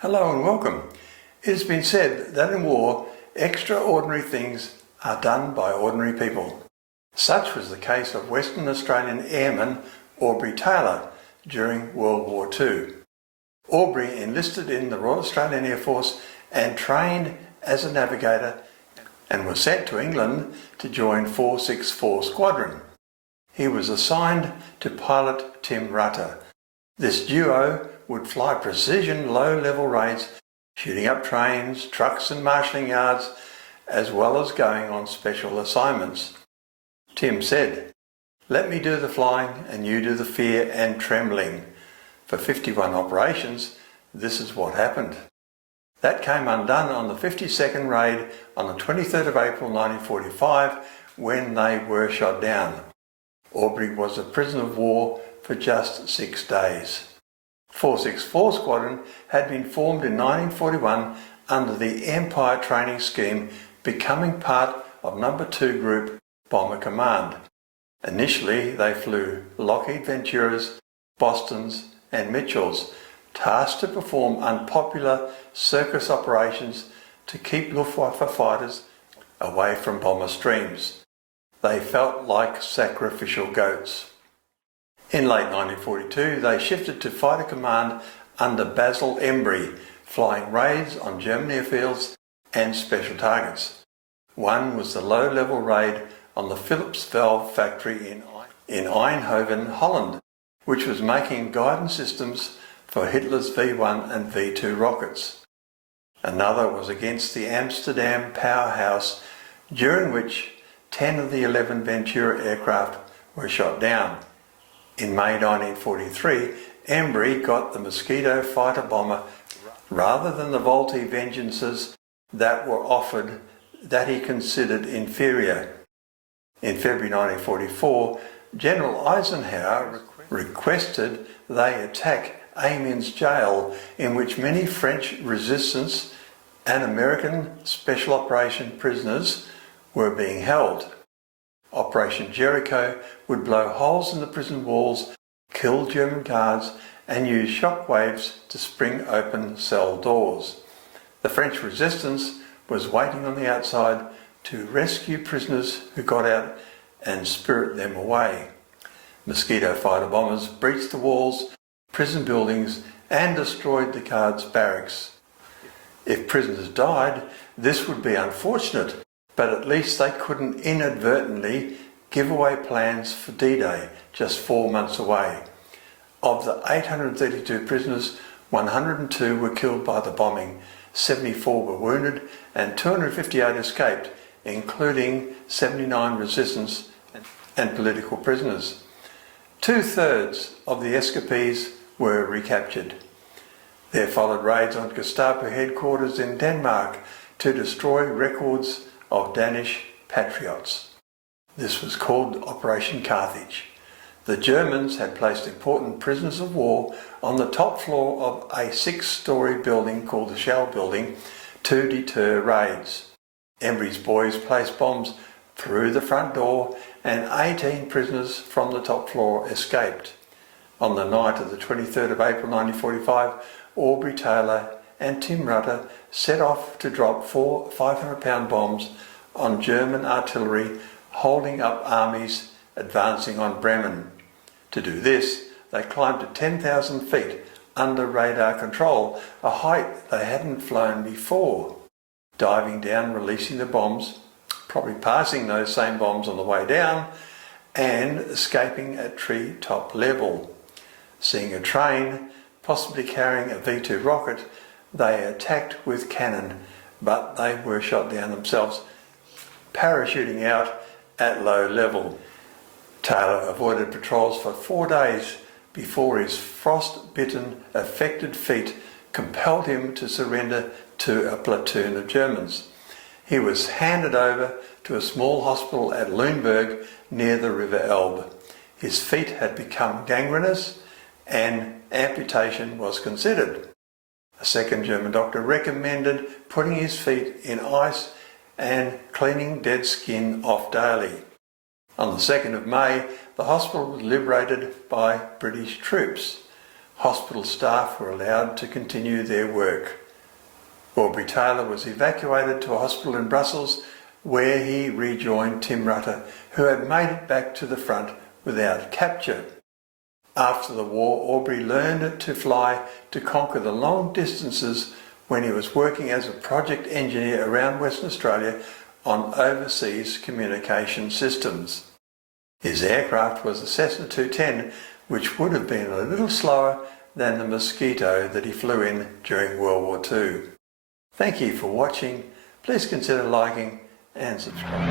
Hello and welcome. It has been said that in war, extraordinary things are done by ordinary people. Such was the case of Western Australian airman Aubrey Taylor during World War II. Aubrey enlisted in the Royal Australian Air Force and trained as a navigator and was sent to England to join 464 Squadron. He was assigned to pilot Tim Rutter. This duo would fly precision low-level raids, shooting up trains, trucks and marshalling yards, as well as going on special assignments. Tim said, "Let me do the flying and you do the fear and trembling." For 51 operations, this is what happened. That came undone on the 52nd raid on the 23rd of April 1945 when they were shot down. Aubrey was a prisoner of war for just 6 days. 464 Squadron had been formed in 1941 under the Empire Training Scheme, becoming part of No. 2 Group Bomber Command. Initially they flew Lockheed Venturas, Bostons and Mitchells, tasked to perform unpopular circus operations to keep Luftwaffe fighters away from bomber streams. They felt like sacrificial goats. In late 1942 they shifted to Fighter Command under Basil Embry, flying raids on German airfields and special targets. One was the low-level raid on the Philips valve factory in Eindhoven, Holland, which was making guidance systems for Hitler's V1 and V2 rockets. Another was against the Amsterdam powerhouse, during which 10 of the 11 Ventura aircraft were shot down. In May 1943, Embry got the Mosquito fighter bomber rather than the Vultee Vengeances that were offered that he considered inferior. In February 1944, General Eisenhower requested they attack Amiens jail, in which many French resistance and American special operation prisoners were being held. Operation Jericho would blow holes in the prison walls, kill German guards and use shock waves to spring open cell doors. The French resistance was waiting on the outside to rescue prisoners who got out and spirit them away. Mosquito fighter bombers breached the walls, prison buildings and destroyed the guards' barracks. If prisoners died, this would be unfortunate, but at least they couldn't inadvertently give away plans for D-Day, just 4 months away. Of the 832 prisoners, 102 were killed by the bombing, 74 were wounded and 258 escaped, including 79 resistance and political prisoners. 2/3 of the escapees were recaptured. There followed raids on Gestapo headquarters in Denmark to destroy records of Danish patriots. This was called Operation Carthage. The Germans had placed important prisoners of war on the top floor of a 6-story building called the Shell Building to deter raids. Embry's boys placed bombs through the front door and 18 prisoners from the top floor escaped. On the night of the 23rd of April 1945, Aubrey Taylor and Tim Rutter set off to drop 4 500-pound bombs on German artillery holding up armies advancing on Bremen. To do this, they climbed to 10,000 feet under radar control, a height they hadn't flown before. Diving down, releasing the bombs, probably passing those same bombs on the way down, and escaping at tree-top level. Seeing a train, possibly carrying a V2 rocket, they attacked with cannon, but they were shot down themselves, parachuting out at low level. Taylor avoided patrols for 4 days before his frost-bitten, affected feet compelled him to surrender to a platoon of Germans. He was handed over to a small hospital at Lüneburg near the River Elbe. His feet had become gangrenous and amputation was considered. A second German doctor recommended putting his feet in ice and cleaning dead skin off daily. On the 2nd of May, the hospital was liberated by British troops. hospital staff were allowed to continue their work. Aubrey Taylor was evacuated to a hospital in Brussels, where he rejoined Tim Rutter, who had made it back to the front without capture. After the war, Aubrey learned to fly to conquer the long distances when he was working as a project engineer around Western Australia on overseas communication systems. His aircraft was the Cessna 210, which would have been a little slower than the Mosquito that he flew in during World War II. Thank you for watching. Please consider liking and subscribing.